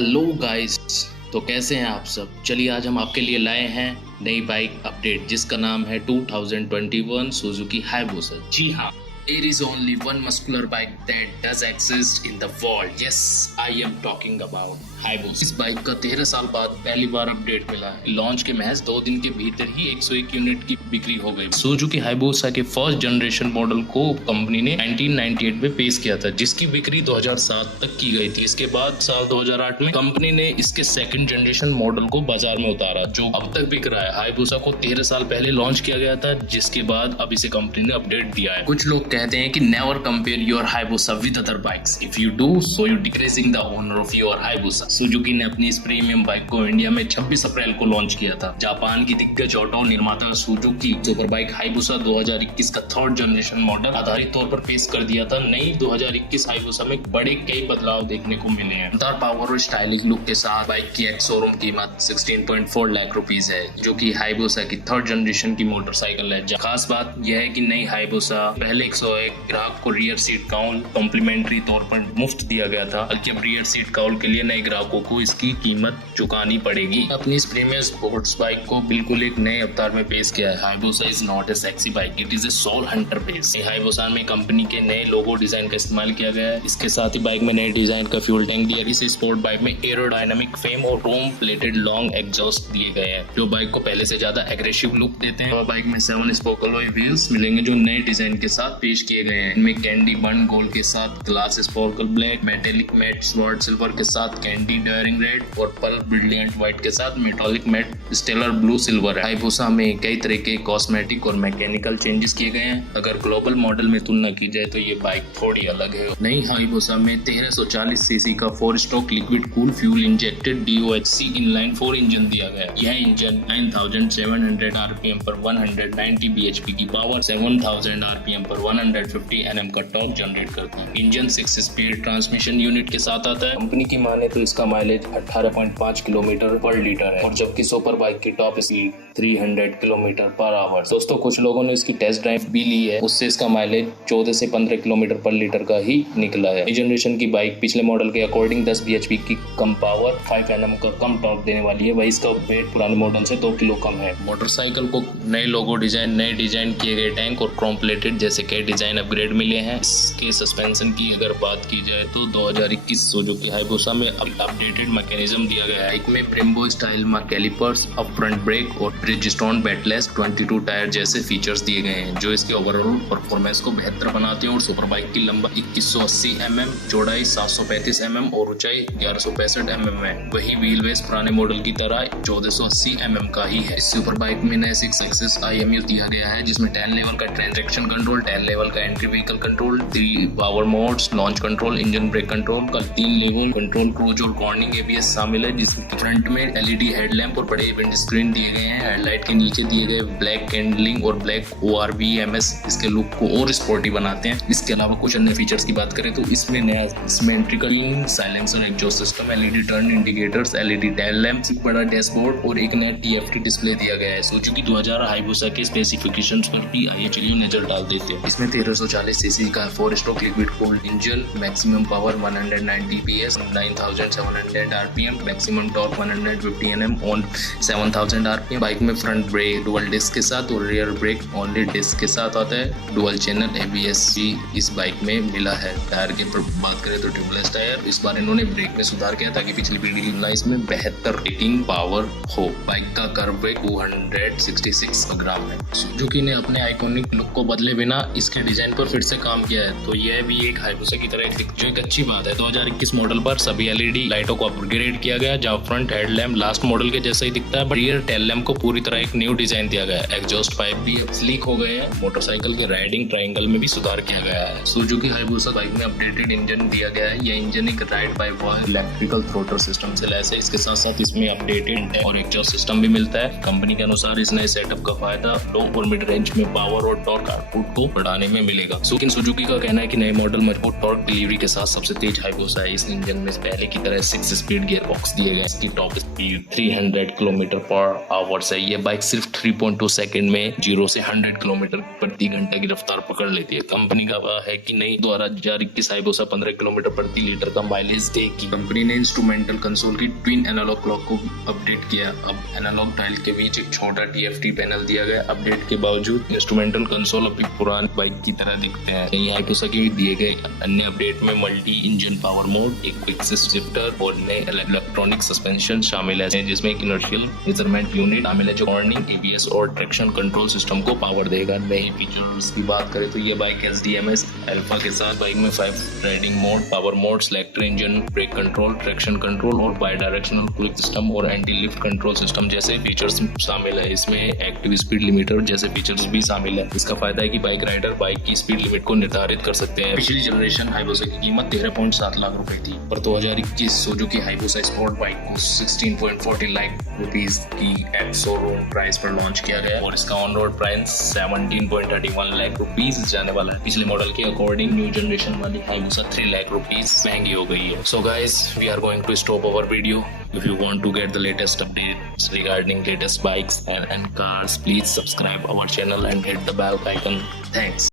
Hello guys. तो कैसे हैं आप सब। चलिए आज हम आपके लिए लाए हैं नई बाइक अपडेट जिसका नाम है 2021 सुजुकी हायबुसा। जी हाँ, there is only one muscular bike that does exist in the world. Yes, I am talking about हायबुसा। इस बाइक का 13 साल बाद पहली बार अपडेट मिला है। लॉन्च के महज 2 दिन के भीतर ही 101 यूनिट की बिक्री हो गई। सुजुकी हायबुसा के फर्स्ट जनरेशन मॉडल को कंपनी ने 1998 में पेश किया था, जिसकी बिक्री 2007 तक की गई थी। इसके बाद साल 2008 में कंपनी ने इसके सेकंड जनरेशन मॉडल को बाजार में उतारा, जो अब तक बिक रहा है। हायबुसा को 13 साल पहले लॉन्च किया गया था, जिसके बाद अब इसे कंपनी ने अपडेट दिया है। कुछ लोग कहते हैं कि never compare your Hayabusa with other bikes. If you do so you decreasing the honour of your Hayabusa. Suzuki ने अपनी इस प्रीमियम बाइक को इंडिया में 26 अप्रैल को लॉन्च किया था। जापान की दिग्गज ऑटो निर्माता सुजुकी सुपर बाइक हायबुसा 2021 का थर्ड जनरेशन मॉडल आधारित तौर पर पेश कर दिया था। नई 2021 हायबुसा में बड़े कई बदलाव देखने को मिले हैं। शानदार पावर और स्टाइलिश लुक के साथ बाइक की एक शोरूम कीमत 16.4 लाख रुपीज है, जो कि हायबुसा की थर्ड जनरेशन की मोटरसाइकिल है। खास बात यह है कि नई हायबुसा पहले 101 ग्राहक को रियर सीट काउल कॉम्प्लीमेंट्री तौर पर मुफ्त दिया गया था, बल्कि अब रियर सीट काउल के लिए नए ग्राहकों को इसकी कीमत चुकानी पड़ेगी। अपनी इस प्रीमियम स्पोर्ट्स बाइक को बिल्कुल एक नए अवतार में पेश किया है। Hayabusa is not a sexy bike, it is a soul hunter base. Hayabusa में कंपनी के नए लोगो डिजाइन का इस्तेमाल किया गया है। इसके साथ ही बाइक में नए डिजाइन का फ्यूल टैंक दिया। इस स्पोर्ट बाइक में एरोडायनामिक फ्रेम और क्रोम प्लेटेड लॉन्ग एग्जॉस्ट दिए गए हैं, जो बाइक को पहले से ज्यादा एग्रेसिव लुक देते हैं। बाइक में 7 स्पोक अलॉय व्हील्स मिलेंगे, जो नए डिजाइन के साथ पेश किए गए हैं। इनमें कैंडी बर्न गोल्ड के साथ glass sparkle black, metallic matte sword silver के साथ कैंडी डेयरिंग रेड और पल ब्रिलियंट व्हाइट के साथ metallic matte stellar blue silver है। हायबुसा में कई तरह के कॉस्मेटिक और मैकेनिकल चेंजेस किए गए हैं। अगर ग्लोबल मॉडल में तुलना की जाए तो ये बाइक थोड़ी अलग है। नई हायबुसा में 1340 सीसी का 4 stroke liquid cool fuel injected DOHC inline 4 engine दिया गया। यह इंजन 9700 आरपीएम पर 190 bhp की पावर, 7000 आरपीएम पर 150 Nm का टॉर्क जनरेट करता है। इंजन 6 स्पीड ट्रांसमिशन यूनिट के साथ आता है। कंपनी की माने तो इसका माइलेज 18.5 किलोमीटर पर लीटर है, और जबकि सुपर बाइक की top speed 300 kilometre per hour. दोस्तों, कुछ लोगों ने इसकी टेस्ट ड्राइव भी ली है, उससे इसका माइलेज 14 से 15 किलोमीटर पर लीटर का ही निकला है। नई जनरेशन की बाइक पिछले मॉडल के अकॉर्डिंग 10 bhp की कम पावर, 5 Nm का कम टॉर्क देने वाली है। वही इसका वेट पुराने मॉडल से 2 किलो कम है। मोटरसाइकिल को नए लोगो डिजाइन, नए डिजाइन किए गए टैंक और क्रोम प्लेटेड जैसे कई डिजाइन अपग्रेड मिले हैं। इसके सस्पेंशन की अगर बात की जाए तो 2021 सुजुकी हायबुसा में अपडेटेड मैकेनिज्म दिया गया है। बाइक में ब्रेम्बो स्टाइल में कैलिपर्स, अप फ्रंट ब्रेक और ब्रिजस्टोन बेटलेस 22 टायर जैसे फीचर्स दिए गए हैं, जो इसके ओवरऑल परफॉर्मेंस को बेहतर बनाते हैं। और सुपर बाइक की लंबाई 2180 mm, चौड़ाई 735 mm और ऊंचाई 1165 mm है। वही व्हील बेस पुराने मॉडल की तरह 1480 mm का ही है। इस सुपर बाइक में नए 6 एक्सिस IMU दिया गया है, जिसमें 10 लेवल का ट्रांजैक्शन कंट्रोल, 10 लेवल का entry vehicle control, 3 power modes, launch control, engine brake control का 3 लेवल कंट्रोल, क्रूज और कॉर्निंग ABS शामिल है। जिसके फ्रंट में LED हेडलैम्प और बड़े विंड स्क्रीन दिए गए हैं। हेडलाइट के नीचे दिए गए ब्लैक कैंडलिंग और ब्लैक ORVMS इसके लुक को और स्पोर्टी बनाते हैं। इसके अलावा कुछ अन्य फीचर्स की बात करें तो इसमें नया symmetrical silencer, exhaust system, LED turn indicators, LED tail lamp, बड़ा डैशबोर्ड और एक नया TFT डिस्प्ले दिया गया है। सुजुकी 2000 हायबुसा के स्पेसिफिकेशंस पर भी आइए चलिए नजर डाल देते हैं। इसमें 1340 सीसी का 4 stroke liquid cooled engine, maximum power 190 PS, 9700 RPM, maximum torque 150 Nm on 7000 RPM. Bike में फ्रंट ब्रेक डुअल डिस्क के साथ और रियर ब्रेक ओनली डिस्क के साथ आता है। डुअल चैनल ABS भी इस बाइक में मिला है। टायर के बात करें तो ट्यूबलेस टायर। इस बार इन्होंने ब्रेक में सुधार किया ताकि पिछली पीढ़ी की तुलना इसमें बेहतर रेटिंग पावर हो। बाइक का कर्व वेट 266 ग्राम है। सुजुकी ने अपने आइकॉनिक लुक को बदले बिना इसके डिजाइन पर फिर से काम किया है, तो यह भी एक हायबुसा की तरह जो एक अच्छी बात है। 2021 मॉडल पर सभी LED लाइटों को अपग्रेड किया गया, जहाँ फ्रंट हेडलैम्प लास्ट मॉडल के जैसा ही दिखता है, बट रियर टेल लैंप को पूरी तरह एक न्यू डिजाइन दिया गया है। एग्जॉस्ट पाइप भी स्लीक हो गए हैं। मोटरसाइकिल के राइडिंग ट्रायंगल में भी सुधार किया गया है। सुजुकी हायबुसा बाइक में अपडेटेड इंजन दिया गया है। यह इंजन एक ride by wire electrical throttle system से लैस है। इसके साथ साथ इसमें अपडेटेड और एग्जॉस्ट सिस्टम भी मिलता है। कंपनी के अनुसार इस नए सेटअप का फायदा लो और मिड रेंज में पावर और टॉर्क आउटपुट को बढ़ाने में मिलेगा। लेकिन सुजुकी का कहना है कि नए मॉडल मजबूत टॉर्क डिलीवरी के साथ सबसे तेज हायबुसा है। इस इंजन में पहले की तरह है, 6 स्पीड गियर बॉक्स दिए गए, इसकी top speed 300 kilometre per hour है। ये बाइक सिर्फ 3.2 सेकंड में 0 से 100 किलोमीटर प्रति घंटा की रफ्तार पकड़ लेती है। कंपनी का है कि नहीं द्वारा जारी की हायबुसा 15 किलोमीटर प्रति लीटर का माइलेज देगी। कंपनी ने इंस्ट्रूमेंटल कंसोल की ट्विन एनालॉग क्लॉक को अपडेट किया। अब एनालॉग डायल के बीच एक छोटा TFT पैनल दिया गया। अपडेट के बावजूद इंस्ट्रूमेंटल कंसोल अपनी पुरानी बाइक की तरह दिखते हैं। यही हायबुसा के दिए गए अन्य अपडेट में मल्टी इंजन पावर मोड, एक क्विक शिफ्टर और नए इलेक्ट्रॉनिक सस्पेंशन शामिल है, जिसमें एक इनर्शियल मेजरमेंट यूनिट शामिल है जो वार्निंग, ABS और ट्रैक्शन कंट्रोल सिस्टम को पावर देगा। नए फीचर्स की बात करें तो ये बाइक SDMS अल्फा के साथ बाइक में 5 riding mode, power mode, selector engine, brake control, traction control और बाई डायरेक्शनल क्विक सिस्टम और एंटी लिफ्ट कंट्रोल सिस्टम जैसे फीचर्स शामिल है। इसमें एक्टिव स्पीड लिमिटर जैसे फीचर्स भी शामिल है। इसका फायदा है कि बाइक राइडर बाइक की स्पीड लिमिट को निर्धारित कर सकते हैं। पिछली जनरेशन हायबुसा की कीमत 13.7 लाख रुपए थी, पर 2021 सुजुकी हायबुसा स्पोर्ट बाइक को 16.40 लाख रुपीस की एक्स शोरूम प्राइस पर लॉन्च किया गया और इसका on road price 17.31 lakh rupees जाने वाला है। पिछले मॉडल के अकॉर्डिंग न्यू जनरेशन वाली हायबुसा 3 लाख रुपीस महंगी हो गई है। So guys, we are going to stop our video. If you want to get the latest updates regarding latest bikes and cars, please subscribe our channel and hit the bell icon. Thanks.